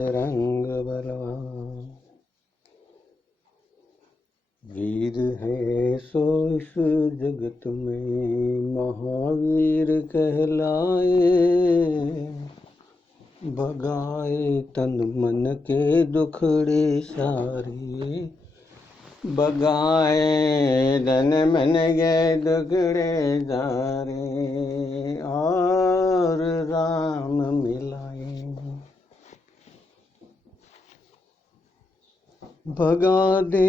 रंग बलवान वीर है सो इस जगत में महावीर कहलाए। भगाए तन मन के दुखड़े सारे, भगाए तन मन के दुखड़े सारे, और राम मिलाए। भगा दे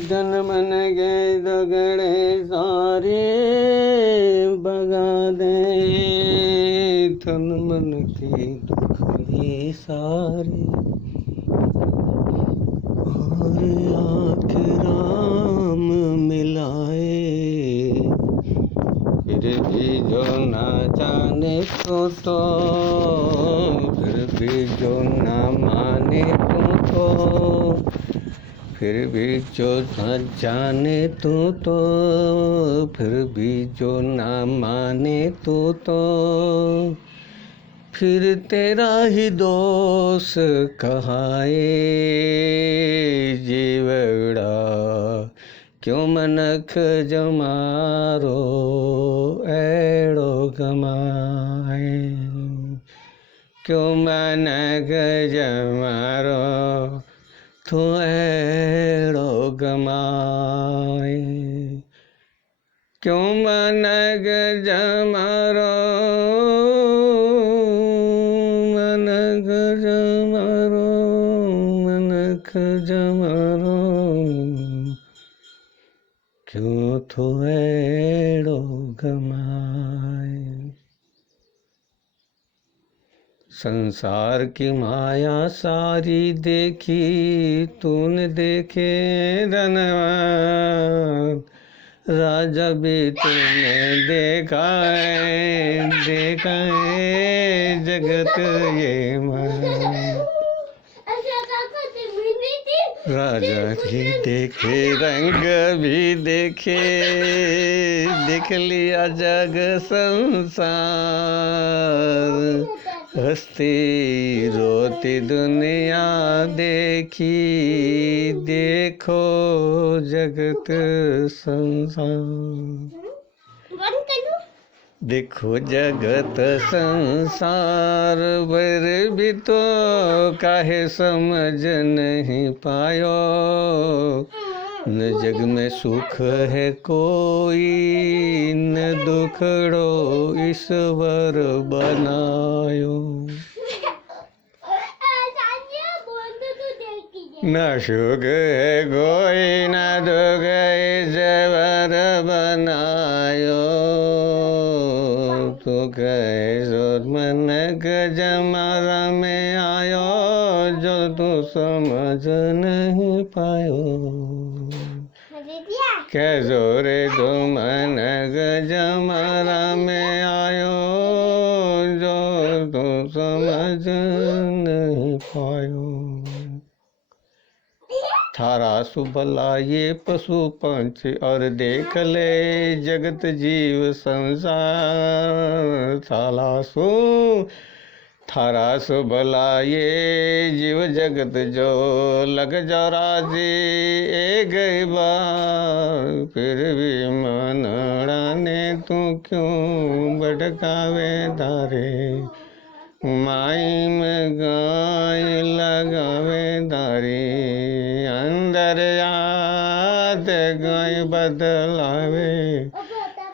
तन मन के दुखड़े सारे, भगा दे तन मन के दुखड़े सारे, और आँख राम मिलाए। फिर भी जो ना जाने तो फिर भी जो ना माने तो फिर भी जो ना जाने तो फिर भी जो ना माने तो फिर तेरा ही दोष कहाए। जीवड़ा क्यों मनख जमारो एड़ो गमाए, क्यों मनख जमारो तो एड़ो गमाए, क्यों मनख जमारो मनख जमारो मनख जमारो, क्यों तो एड़ो गमाए। संसार की माया सारी देखी तूने देखे धनवान, राजा भी तूने देखा है जगत ये मान। राजा भी देखे रंग भी देखे, देख लिया जग संसार, हंसती रोती दुनिया देखी, देखो जगत संसार। देखो जगत संसार वर भी तो काहे समझ नहीं पायो, न जग में सुख है कोई न दुखड़ो ईश्वर बनायो। न सुख है कोई न दुख ईश्वर बनायो, तो कैसो मन जमारा में आयो, जो तू समझ नहीं पायो। कैसो रे तू मन जमारा में आयो, जो तू समझ नहीं पायो। थारा सुभला ये पशु पंछी और देख ले जगत जीव संसार, थारा सुभला ये जीव जगत जो लग जो राजी एक बार, फिर भी मनड़ा ने तू क्यों भटकावे धारे, माई में गाय लगावे धारी, अंदर याद गाय बदलावे,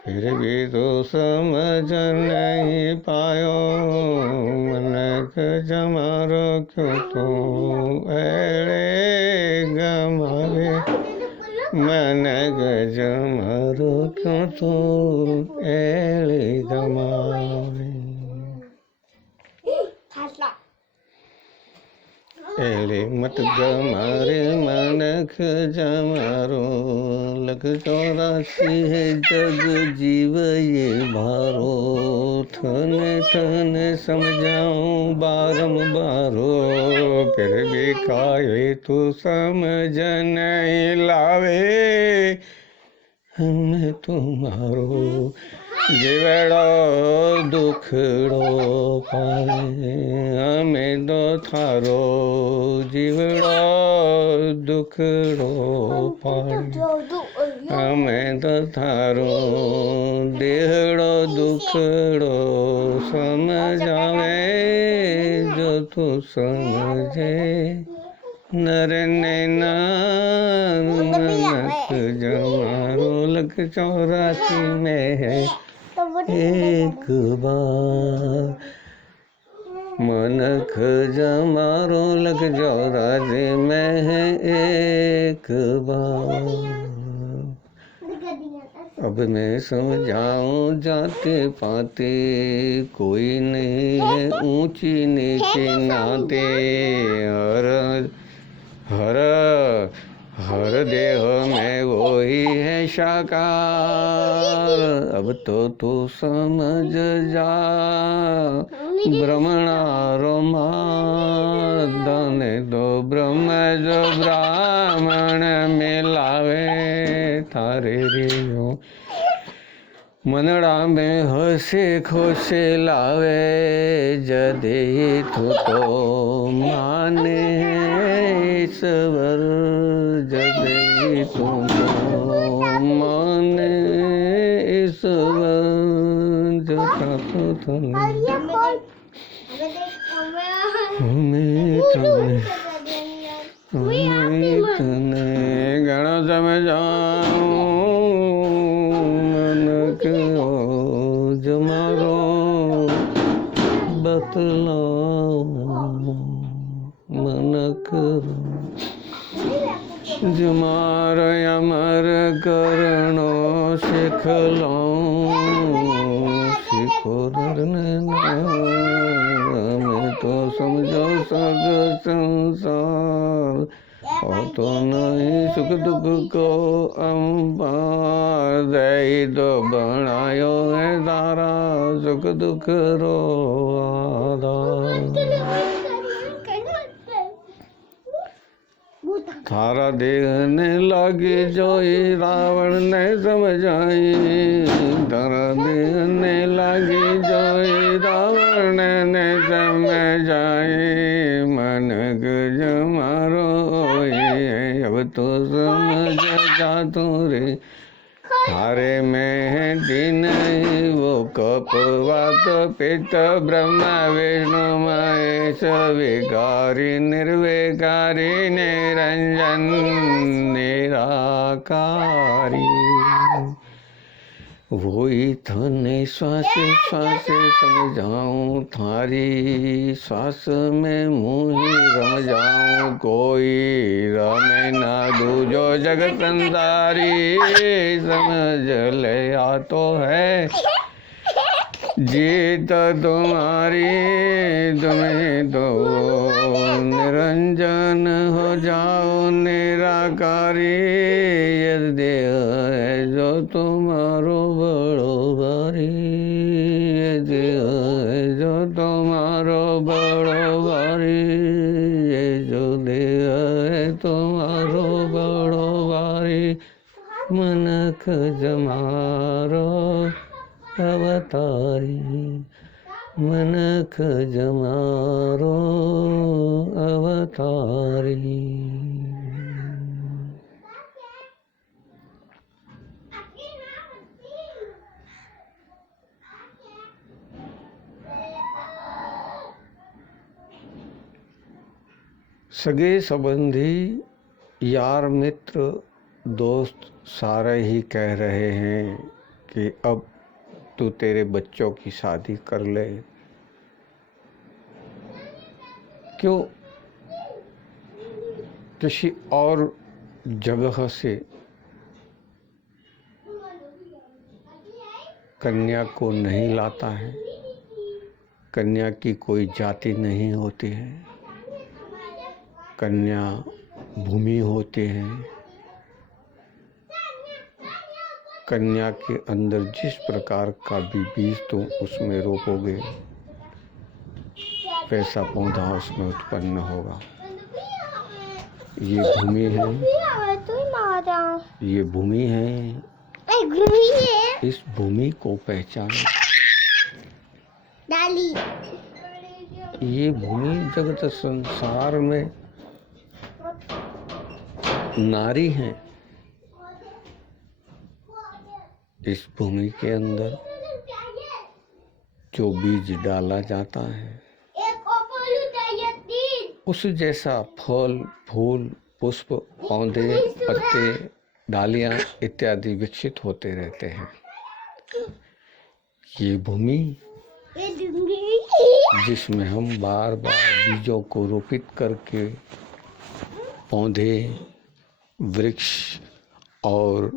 फिर भी तो समझ नहीं पायो। मनक जमारो क्यों तू एड़े गमावे, मनक जमारो क्यों तू एड़े गमावे। एले मत जमारे मनख जमारो, लख 84 है जग जीव ये भारो, थन थन समझाऊं बारंबारो, फिर भी काहे तू समझ नहीं लावे, हमें तुम्हारो जीवड़ो दुखड़ो पावे हमें तो थारो जीवड़ो दुखड़ो पावे हमें तो थारो देहड़ो दुखड़ो समझावे जो तू समझे नर नैना मनक जमारो लख 84 में है एक बार मनक जमारो लख 84 में है एक बार। अब मैं समझाऊं जाते पाते कोई नहीं है ऊंची नीची नाते हर हर देह में वही है साकार। अब तो तू समझ जा ब्रह्मणारो दाने दो ब्रह्म जो ब्राह्मण मिलावे थारे रियो मनड़ा में हसे खुशे लावे जदे तू तो माने ईश्वर जदे तू तो माने ईश्वर जता तो तने गणो समझाऊं मनक जमारो बतलाओ मनक जमार अमर करणो सिखलाऊं सिखो मैं तो समझो सग संसार और तो नहीं सुख दुख को अंबार दई दो बनायो है दारा सुख दुख रो आधार। थारा देखने लगी जोई रावण ने समझाई थारा देखने लगी जोई रावण ने समझाई मनक जमारो अब तो समझ जा तू रे थारे में दिन वो कपवात पित्त ब्रह्म विष्णु महेश विकारी निर्विकारी निरंजन निराकारी वही थने श्वास श्वास समझाऊं थारी श्वास में मुँह रम जाऊं कोई रमे ना दूजो जगत संसारी समझ ले आ तो है जीत तुम्हारी तुम्हें तो निरंजन हो जाओ निराकारी यदि है जो तुम्हारो बड़ो भारी यदि है जो तुम्हारो बड़ो भारी ये जो देह है तुम्हारो बड़ो भारी मनक जमारो अवतारी मनक जमारो अवतारी। सगे संबंधी यार मित्र दोस्त सारे ही कह रहे हैं कि अब तू तेरे बच्चों की शादी कर ले। क्यों किसी और जगह से कन्या को नहीं लाता है? कन्या की कोई जाति नहीं होती है, कन्या भूमि होती है। कन्या के अंदर जिस प्रकार का भी बीज तुम उसमें रोपोगे वैसा पौधा उसमें उत्पन्न होगा। ये भूमि है, ये भूमि है, इस भूमि को पहचाने। ये भूमि जगत संसार में नारी है। इस भूमि के अंदर जो बीज डाला जाता है उस जैसा फल, फूल, पुष्प, पौधे, पत्ते, डालियां इत्यादि विकसित होते रहते हैं। ये भूमि जिसमें हम बार बार बीजों को रोपित करके पौधे, वृक्ष और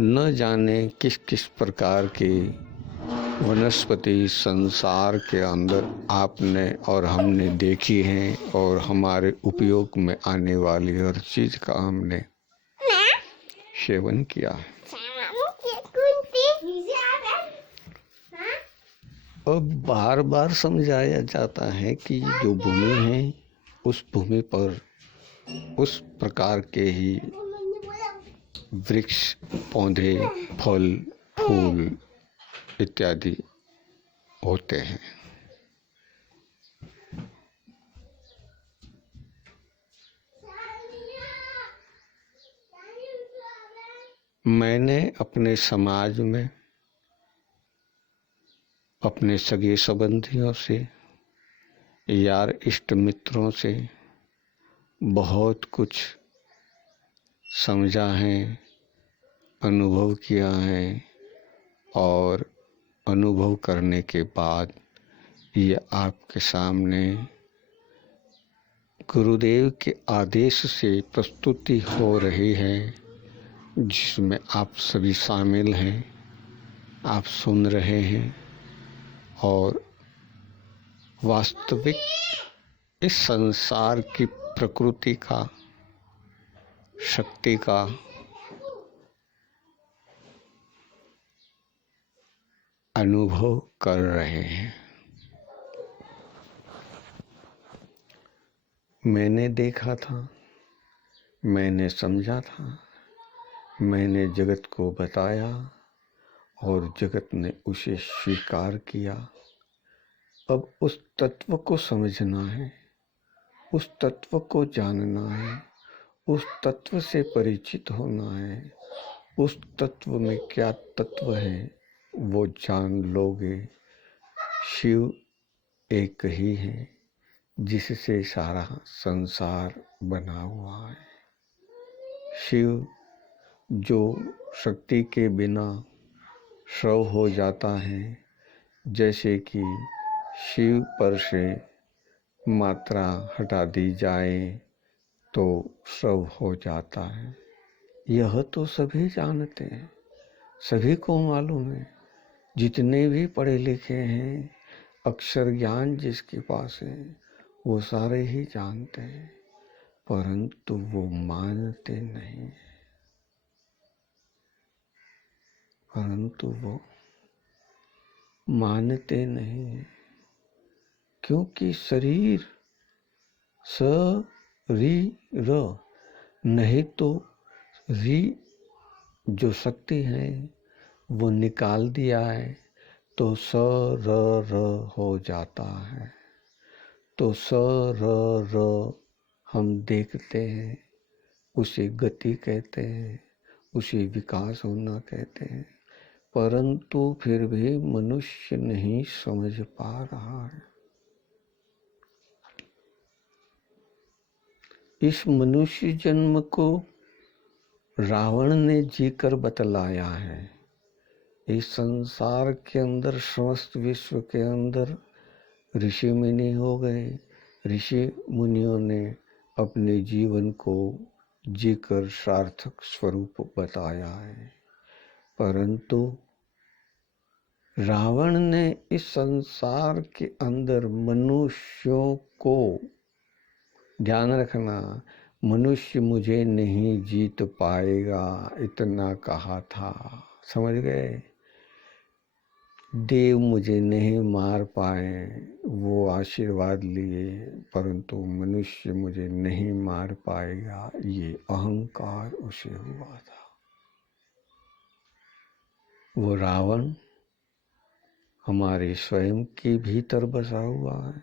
न जाने किस किस प्रकार के वनस्पति संसार के अंदर आपने और हमने देखी हैं और हमारे उपयोग में आने वाली हर चीज का हमने सेवन किया है। अब बार बार समझाया जाता है कि जो भूमि है उस भूमि पर उस प्रकार के ही वृक्ष, पौधे, फल, फूल इत्यादि होते हैं। मैंने अपने समाज में अपने सगे संबंधियों से, यार इष्ट मित्रों से बहुत कुछ समझा है, अनुभव किया है और अनुभव करने के बाद ये आपके सामने गुरुदेव के आदेश से प्रस्तुति हो रही है, जिसमें आप सभी शामिल हैं, आप सुन रहे हैं और वास्तविक इस संसार की प्रकृति का, शक्ति का अनुभव कर रहे हैं। मैंने देखा था, मैंने समझा था, मैंने जगत को बताया और जगत ने उसे स्वीकार किया। अब उस तत्व को समझना है, उस तत्व को जानना है, उस तत्व से परिचित होना है। उस तत्व में क्या तत्व है वो जान लोगे। शिव एक ही है जिससे सारा संसार बना हुआ है। शिव जो शक्ति के बिना शव हो जाता है, जैसे कि शिव पर से मात्रा हटा दी जाए तो शव हो जाता है। यह तो सभी जानते हैं, सभी को मालूम है। जितने भी पढ़े लिखे हैं, अक्षर ज्ञान जिसके पास है वो सारे ही जानते हैं, परंतु वो मानते नहीं, परंतु वो मानते नहीं, क्योंकि शरीर शरीर नहीं तो री जो शक्ति है वो निकाल दिया है तो स र हो जाता है। तो स र हम देखते हैं, उसे गति कहते हैं, उसे विकास होना कहते हैं, परंतु फिर भी मनुष्य नहीं समझ पा रहा है। इस मनुष्य जन्म को रावण ने जीकर बतलाया है। इस संसार के अंदर, समस्त विश्व के अंदर ऋषि मुनि हो गए। ऋषि मुनियों ने अपने जीवन को जीकर सार्थक स्वरूप बताया है, परंतु रावण ने इस संसार के अंदर मनुष्यों को, ध्यान रखना, मनुष्य मुझे नहीं जीत पाएगा इतना कहा था, समझ गए। देव मुझे नहीं मार पाए वो आशीर्वाद लिए, परंतु मनुष्य मुझे नहीं मार पाएगा ये अहंकार उसे हुआ था। वो रावण हमारे स्वयं के भीतर बसा हुआ है,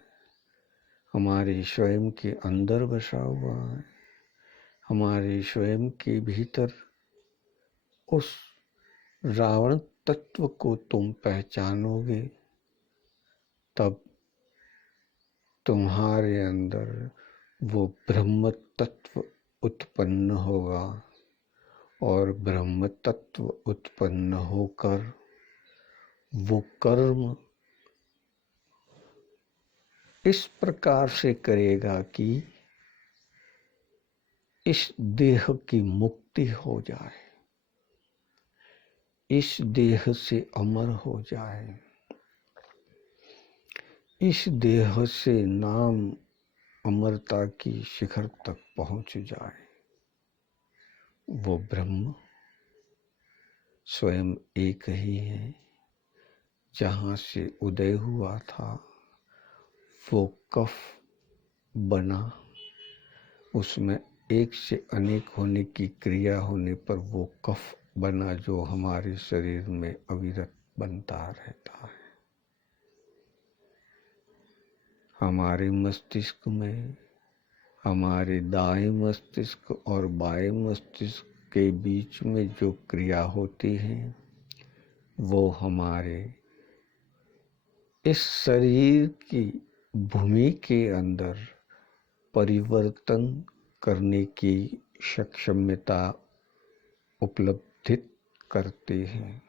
हमारे स्वयं के अंदर बसा हुआ है। हमारे स्वयं के भीतर उस रावण तत्व को तुम पहचानोगे, तब तुम्हारे अंदर वो ब्रह्म तत्व उत्पन्न होगा और ब्रह्म तत्व उत्पन्न होकर वो कर्म इस प्रकार से करेगा कि इस देह की मुक्ति हो जाए, इस देह से अमर हो जाए, इस देह से नाम अमरता की शिखर तक पहुंच जाए। वो ब्रह्म स्वयं एक ही है। जहाँ से उदय हुआ था वो कफ बना, उसमें एक से अनेक होने की क्रिया होने पर वो कफ बना जो हमारे शरीर में अविरत बनता रहता है। हमारे मस्तिष्क में, हमारे दाएं मस्तिष्क और बाएं मस्तिष्क के बीच में जो क्रिया होती है वो हमारे इस शरीर की भूमि के अंदर परिवर्तन करने की सक्षमता उपलब्धित करते हैं।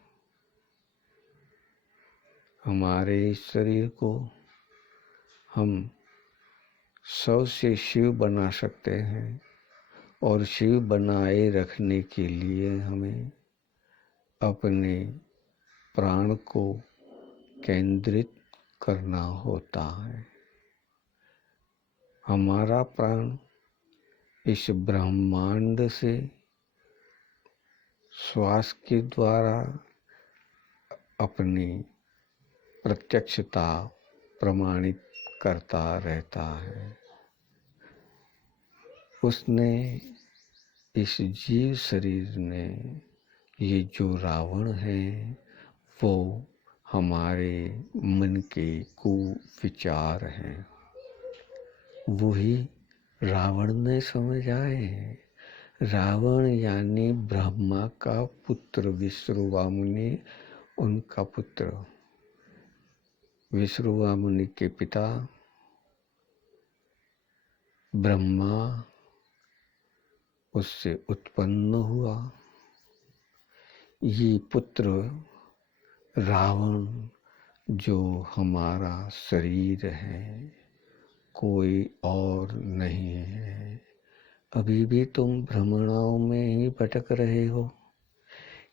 हमारे इस शरीर को हम 100 से शिव बना सकते हैं और शिव बनाए रखने के लिए हमें अपने प्राण को केंद्रित करना होता है। हमारा प्राण इस ब्रह्मांड से श्वास के द्वारा अपनी प्रत्यक्षता प्रमाणित करता रहता है। उसने, इस जीव शरीर ने, ये जो रावण है वो हमारे मन के कुविचार हैं, वही रावण ने समझाए हैं। रावण यानी ब्रह्मा का पुत्र विश्रुवा मुनि, उनका पुत्र। विश्रुवा मुनि के पिता ब्रह्मा उससे उत्पन्न हुआ। ये पुत्र रावण जो हमारा शरीर है, कोई और नहीं है। अभी भी तुम भ्रमणाओं में ही भटक रहे हो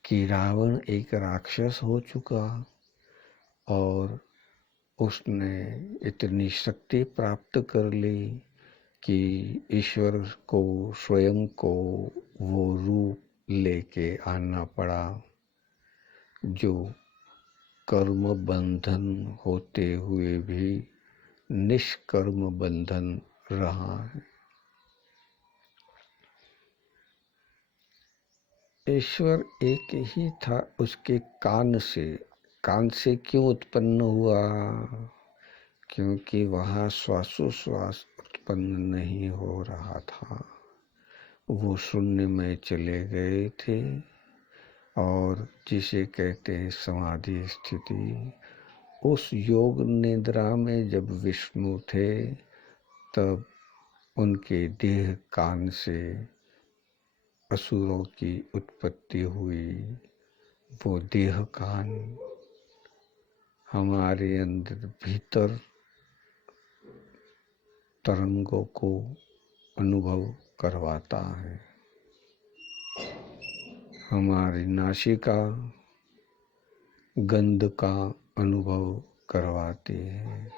कि रावण एक राक्षस हो चुका और उसने इतनी शक्ति प्राप्त कर ली कि ईश्वर को, स्वयं को वो रूप लेके आना पड़ा, जो कर्म बंधन होते हुए भी निष्कर्म बंधन रहा है। ईश्वर एक ही था। उसके कान से क्यों उत्पन्न हुआ? क्योंकि वहाँ श्वासोश्वास उत्पन्न नहीं हो रहा था। वो शून्य में चले गए थे और जिसे कहते हैं समाधि स्थिति। उस योग निद्रा में जब विष्णु थे तब उनके देह कान से असुरों की उत्पत्ति हुई। वो देह कान हमारे अंदर भीतर तरंगों को अनुभव करवाता है। हमारी नासिका गंध का अनुभव करवाती है।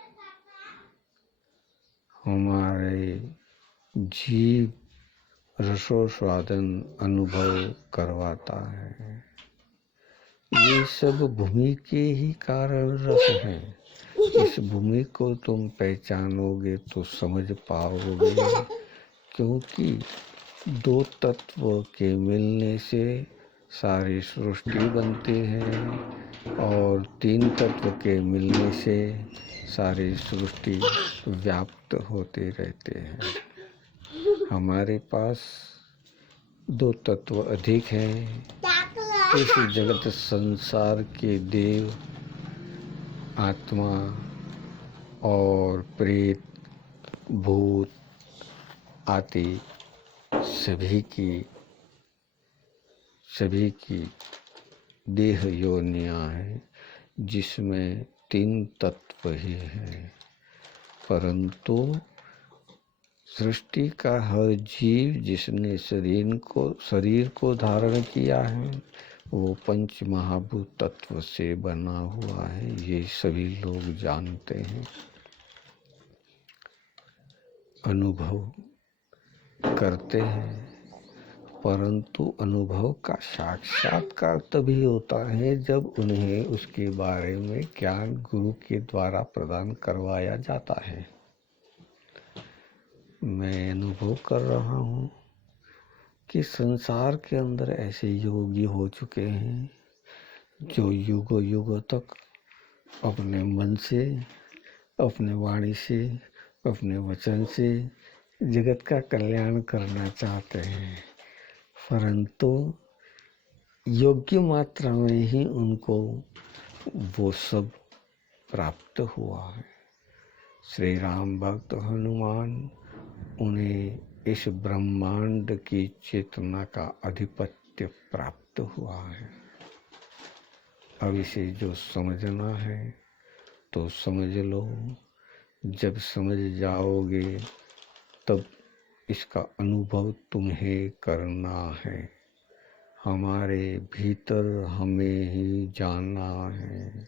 हमारे जीव रसोस्वादन अनुभव करवाता है। ये सब भूमि के ही कारण रस हैं। इस भूमि को तुम पहचानोगे तो समझ पाओगे, क्योंकि दो तत्व के मिलने से सारी सृष्टि बनती है और तीन तत्व के मिलने से सारी सृष्टि व्याप्त होते रहते हैं। हमारे पास दो तत्व अधिक हैं। इस जगत संसार के देव, आत्मा और प्रेत, भूत आदि सभी की देह योनियां हैं, जिसमें तीन तत्व ही हैं। परंतु सृष्टि का हर जीव जिसने शरीर को धारण किया है वो पंच महाभूत तत्व से बना हुआ है। ये सभी लोग जानते हैं, अनुभव करते हैं। परंतु अनुभव का साक्षात्कार तभी होता है जब उन्हें उसके बारे में ज्ञान गुरु के द्वारा प्रदान करवाया जाता है। मैं अनुभव कर रहा हूँ कि संसार के अंदर ऐसे योगी हो चुके हैं जो युगों युगों तक अपने मन से, अपने वाणी से, अपने वचन से जगत का कल्याण करना चाहते हैं, परंतु योग्य मात्रा में ही उनको वो सब प्राप्त हुआ है। श्री राम भक्त हनुमान, उन्हें इस ब्रह्मांड की चेतना का अधिपत्य प्राप्त हुआ है। अब इसे जो समझना है तो समझ लो। जब समझ जाओगे तब इसका अनुभव तुम्हें करना है। हमारे भीतर हमें ही जाना है।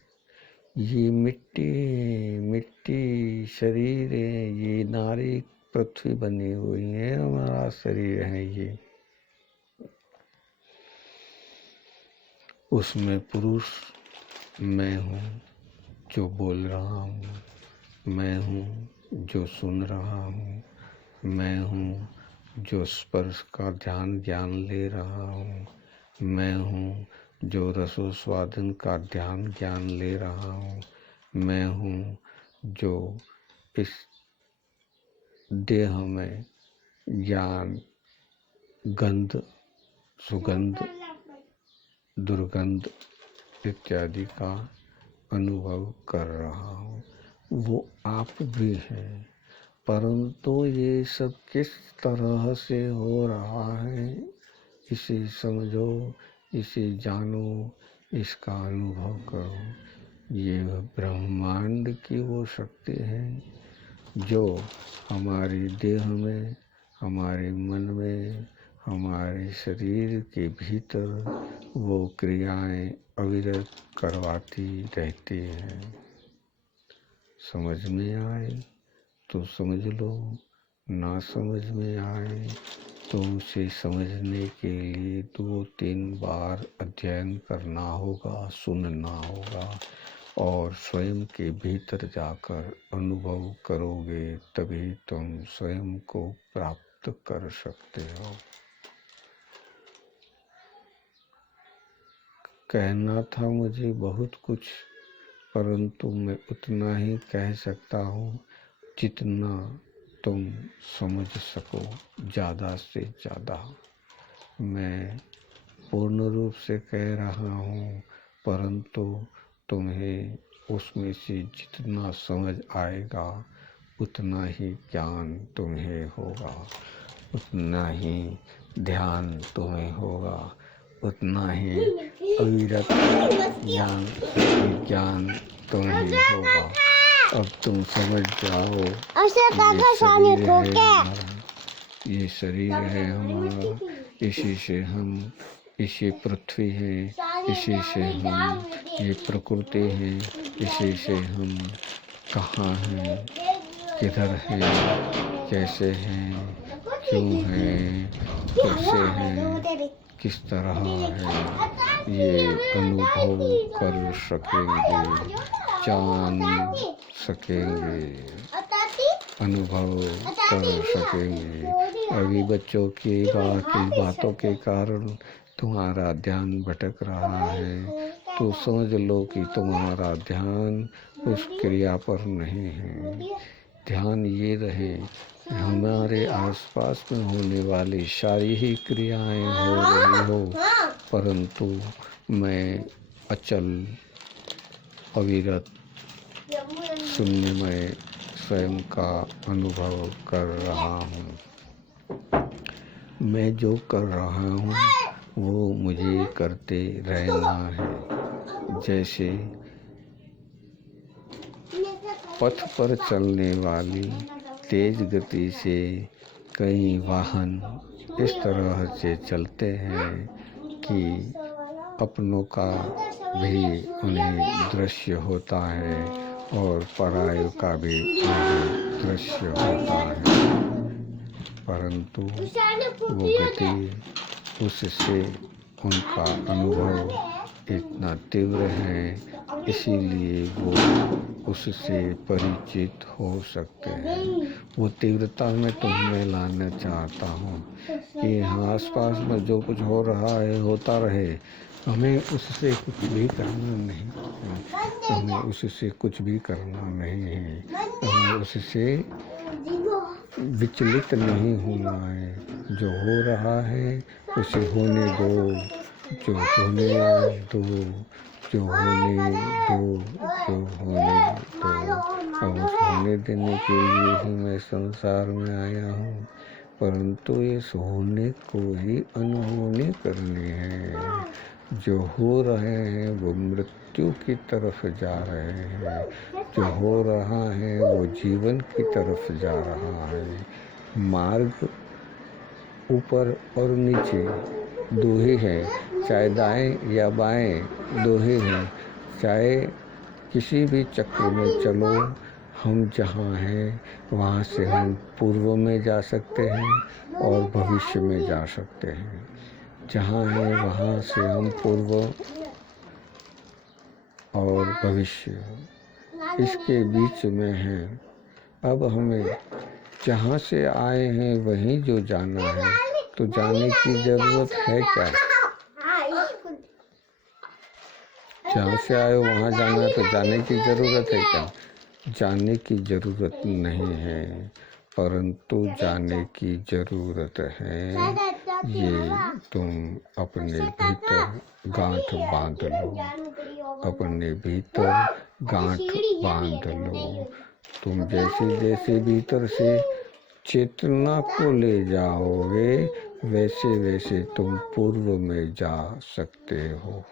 ये मिट्टी शरीर है, ये नारी पृथ्वी बनी हुई है, हमारा शरीर है ये। उसमें पुरुष मैं हूँ जो बोल रहा हूँ, मैं हूँ जो सुन रहा हूँ, मैं हूँ जो स्पर्श का ज्ञान ले रहा हूँ, मैं हूँ जो रसो स्वादन का ज्ञान ले रहा हूँ, मैं हूँ जो इस देह में ज्ञान, गंध, सुगंध, दुर्गंध इत्यादि का अनुभव कर रहा हूँ। वो आप भी हैं, परंतु ये सब किस तरह से हो रहा है इसे समझो, इसे जानो, इसका अनुभव करो। ये ब्रह्मांड की वो शक्ति है जो हमारे देह में, हमारे मन में, हमारे शरीर के भीतर वो क्रियाएं अविरत करवाती रहती हैं। समझ में आए तो समझ लो, ना समझ में आए तो उसे समझने के लिए 2-3 बार अध्ययन करना होगा, सुनना होगा और स्वयं के भीतर जाकर अनुभव करोगे, तभी तुम स्वयं को प्राप्त कर सकते हो। कहना था मुझे बहुत कुछ, परंतु मैं उतना ही कह सकता हूँ जितना तुम समझ सको, ज़्यादा से ज़्यादा। मैं पूर्ण रूप से कह रहा हूँ, परंतु तुम्हें उसमें से जितना समझ आएगा उतना ही ज्ञान तुम्हें होगा, उतना ही ध्यान तुम्हें होगा, उतना ही अविरत ज्ञान तुम्हें होगा। अब तुम समझ जाओ, ये शरीर है हमारा, इसी से हम, इसी पृथ्वी है, इसी से हम, ये प्रकृति है, इसी से हम कहाँ हैं, किधर हैं, कैसे हैं, क्यों हैं, कैसे हैं, किस तरह है, ये अनुभव कर सकेंगे, जान सकेंगे, अनुभव कर सकेंगे। अभी बच्चों की बातों के कारण तुम्हारा ध्यान भटक रहा है तो समझ लो कि तुम्हारा ध्यान उस क्रिया पर नहीं है। ध्यान ये रहे हमारे आसपास में होने वाली सारी ही क्रियाएं हो रही हो, परंतु मैं अचल अविरत शून्यमय स्वयं का अनुभव कर रहा हूँ। मैं जो कर रहा हूँ वो मुझे करते रहना है। जैसे पथ पर चलने वाली तेज गति से कई वाहन इस तरह से चलते हैं कि अपनों का भी उन्हें दृश्य होता है और परायों का भी उन्हें दृश्य होता है, परंतु वो गति उससे उनका अनुभव इतना तीव्र है, इसीलिए वो उससे परिचित हो सकते हैं। वो तीव्रता में तुम्हें लाना चाहता हूँ कि यहाँ आसपास में जो कुछ हो रहा है होता रहे, हमें उससे कुछ भी करना नहीं है। हमें उससे कुछ भी करना नहीं है। हमें उससे विचलित नहीं होना है। जो हो रहा है उसे होने दो, जो होने दो, जो होने दो, जो होने दो। अब उस होने देने के लिए ही मैं संसार में आया हूँ, परंतु इस होने को ही अनहोने करने हैं। जो हो रहे हैं वो मृत्यु की तरफ जा रहे हैं, जो हो रहा है वो जीवन की तरफ जा रहा है। मार्ग ऊपर और नीचे दो ही है, चाहे दाएं या बाएं दो ही हैं। चाहे किसी भी चक्र में चलो, हम जहाँ हैं वहाँ से हम पूर्व में जा सकते हैं और भविष्य में जा सकते हैं। जहाँ हैं वहाँ से हम पूर्व और भविष्य इसके बीच में हैं। अब हमें जहाँ से आए हैं वहीं जो जाना है, तो जाने की जरूरत है क्या? जहाँ से आए वहाँ जाना है, तो जाने की जरूरत है क्या? जाने की जरूरत नहीं है, परंतु जाने की जरूरत है। ये तुम अपने भीतर गांठ बांध लो, अपने भीतर गांठ बांध लो। तुम जैसे जैसे भीतर से चेतना को ले जाओगे, वैसे वैसे तुम पूर्व में जा सकते हो।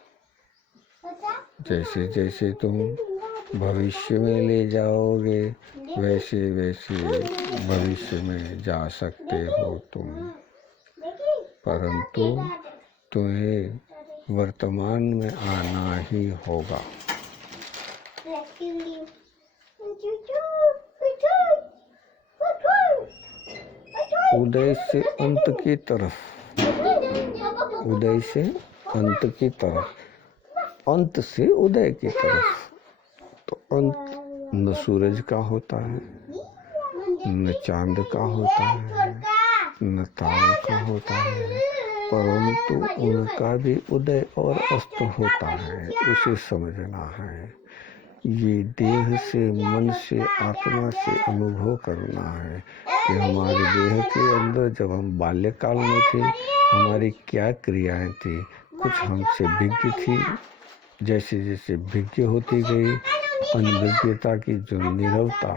जैसे जैसे तुम भविष्य में ले जाओगे, वैसे वैसे भविष्य में जा सकते हो तुम, परंतु तुम्हें वर्तमान में आना ही होगा। उदय से अंत की तरफ, उदय से अंत की तरफ, अंत से उदय की तरफ। तो अंत न सूरज का होता है, न चांद का होता है, न तारों का होता है, परंतु उनका भी उदय और अस्त होता है। उसे समझना है। ये देह से, मन से, आत्मा से अनुभव करना है कि हमारे देह के अंदर जब हम बाल्यकाल में थे, हमारी क्या क्रियाएं थी। कुछ हमसे भिन्न थी, जैसे जैसे भिज्ञ होती गई, अनभिज्ञता की जो नीरवता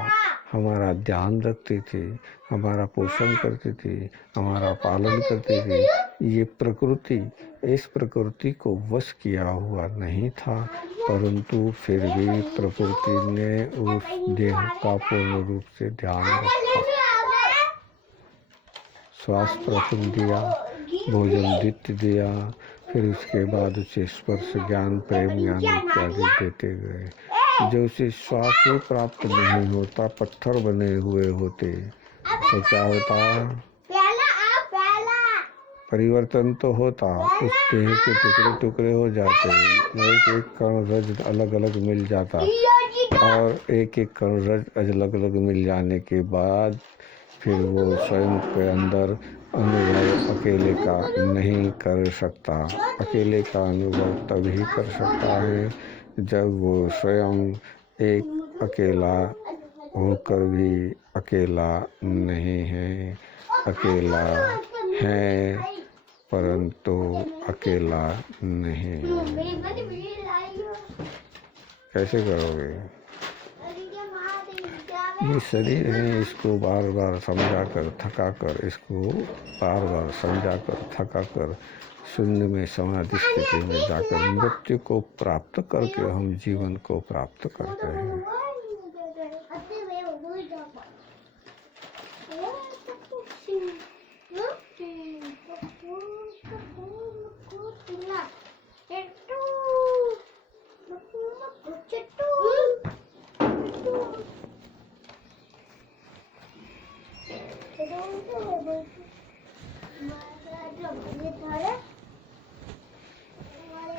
हमारा ध्यान रखते थे, हमारा पोषण करते थे, हमारा पालन करते थे, ये प्रकृति, इस प्रकृति को वश किया हुआ नहीं था, परंतु फिर भी प्रकृति ने उस देह का पूर्ण रूप से ध्यान रखा। श्वास प्रश्न दिया, भोजन दित्य दिया, फिर उसके बाद उसे स्पर्श ज्ञान, प्रेम ज्ञान इत्यादि देते गए। जो उसे श्वास ही प्राप्त नहीं होता, पत्थर बने हुए होते, तो क्या होता? परिवर्तन तो होता, उस देह के टुकड़े टुकड़े हो जाते, एक एक कण रज अलग अलग मिल जाता, और एक एक कण रज अलग अलग मिल जाने के बाद फिर वो स्वयं के अंदर अनुभव अकेले का नहीं कर सकता। अकेले का अनुभव तभी कर सकता है जब वो स्वयं एक अकेला होकर भी अकेला नहीं है। अकेला है परंतु अकेला नहीं है। कैसे करोगे? ये शरीर है, इसको बार बार समझा कर थका कर, इसको बार बार समझा कर थका कर शून्य में समाधि स्थिति में जाकर मृत्यु को प्राप्त करके हम जीवन को प्राप्त करते हैं।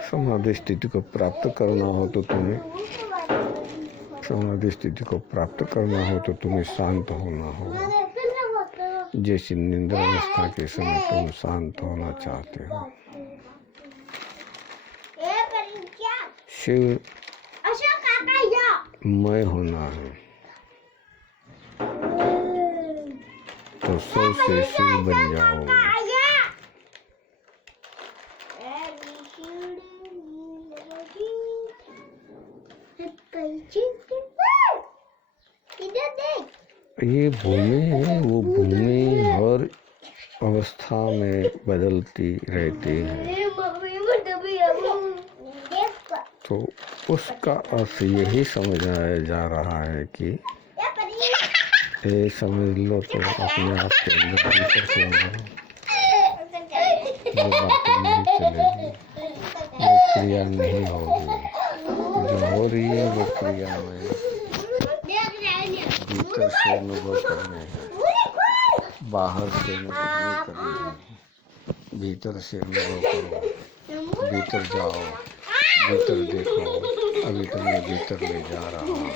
समाधि स्थिति को प्राप्त करना हो तो तुम्हें शांत होना होगा। जैसे निद्रा अवस्था के समय तुम शांत होना चाहते हो, शिव मैं होना है तो सौ से शिव बन जाओ। ये भूमि है, वो भूमि हर अवस्था में बदलती रहती है, तो उसका अर्थ यही समझाया जा रहा है कि ये समझ लो तो अपने आप के अंदर भीतर से वो बातें नहीं चलेगी, वो क्रिया नहीं होगी। जो हो रही है वो क्रिया में भीतर से अनुभव करने है, बाहर से अनुभव नहीं करने। भीतर से अनुभव करो, भीतर जाओ, भीतर देखो। अभी तुम्हें भीतर ले जा रहा हूँ,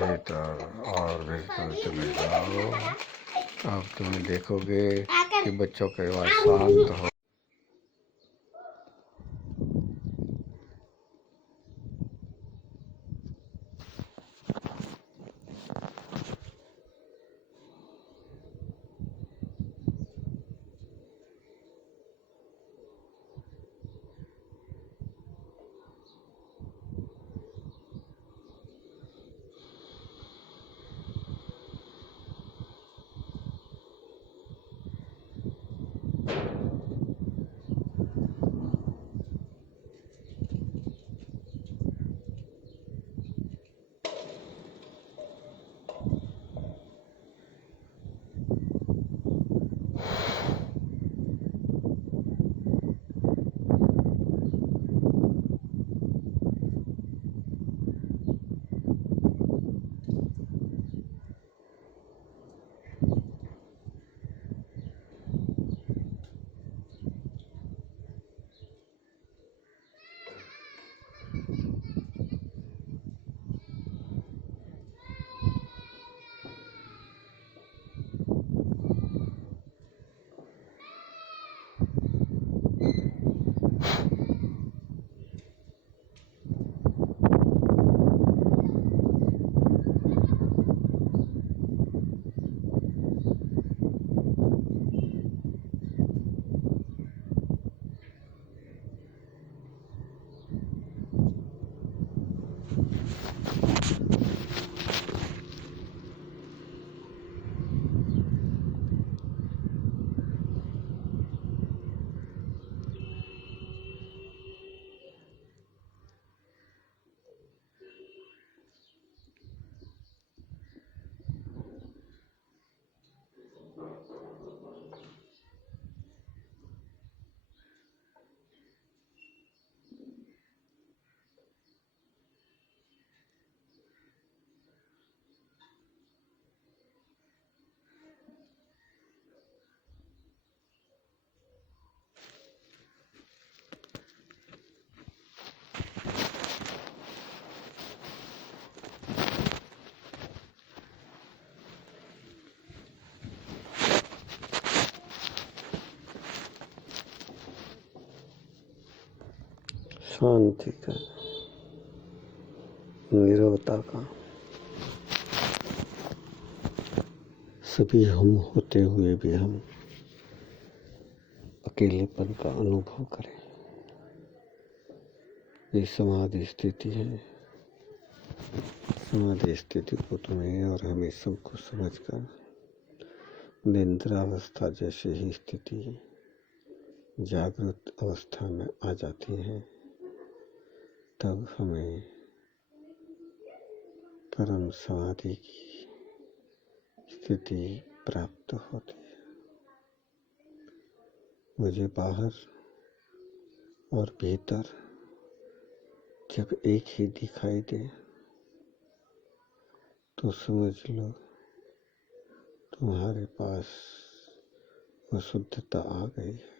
भीतर और भीतर चले जाओ। अब तुम्हें देखोगे कि बच्चों के आवाज शांत हो। शांति का, नीरवता का, सभी हम होते हुए भी हम अकेलेपन का अनुभव करें। ये समाधि स्थिति है। समाधि स्थिति को तुम्हें और हमें सबको समझकर निद्रावस्था जैसी ही स्थिति जागृत अवस्था में आ जाती है, तब हमें परम समाधि की स्थिति प्राप्त होती है। मुझे बाहर और भीतर जब एक ही दिखाई दे तो समझ लो तुम्हारे पास वह शुद्धता आ गई है।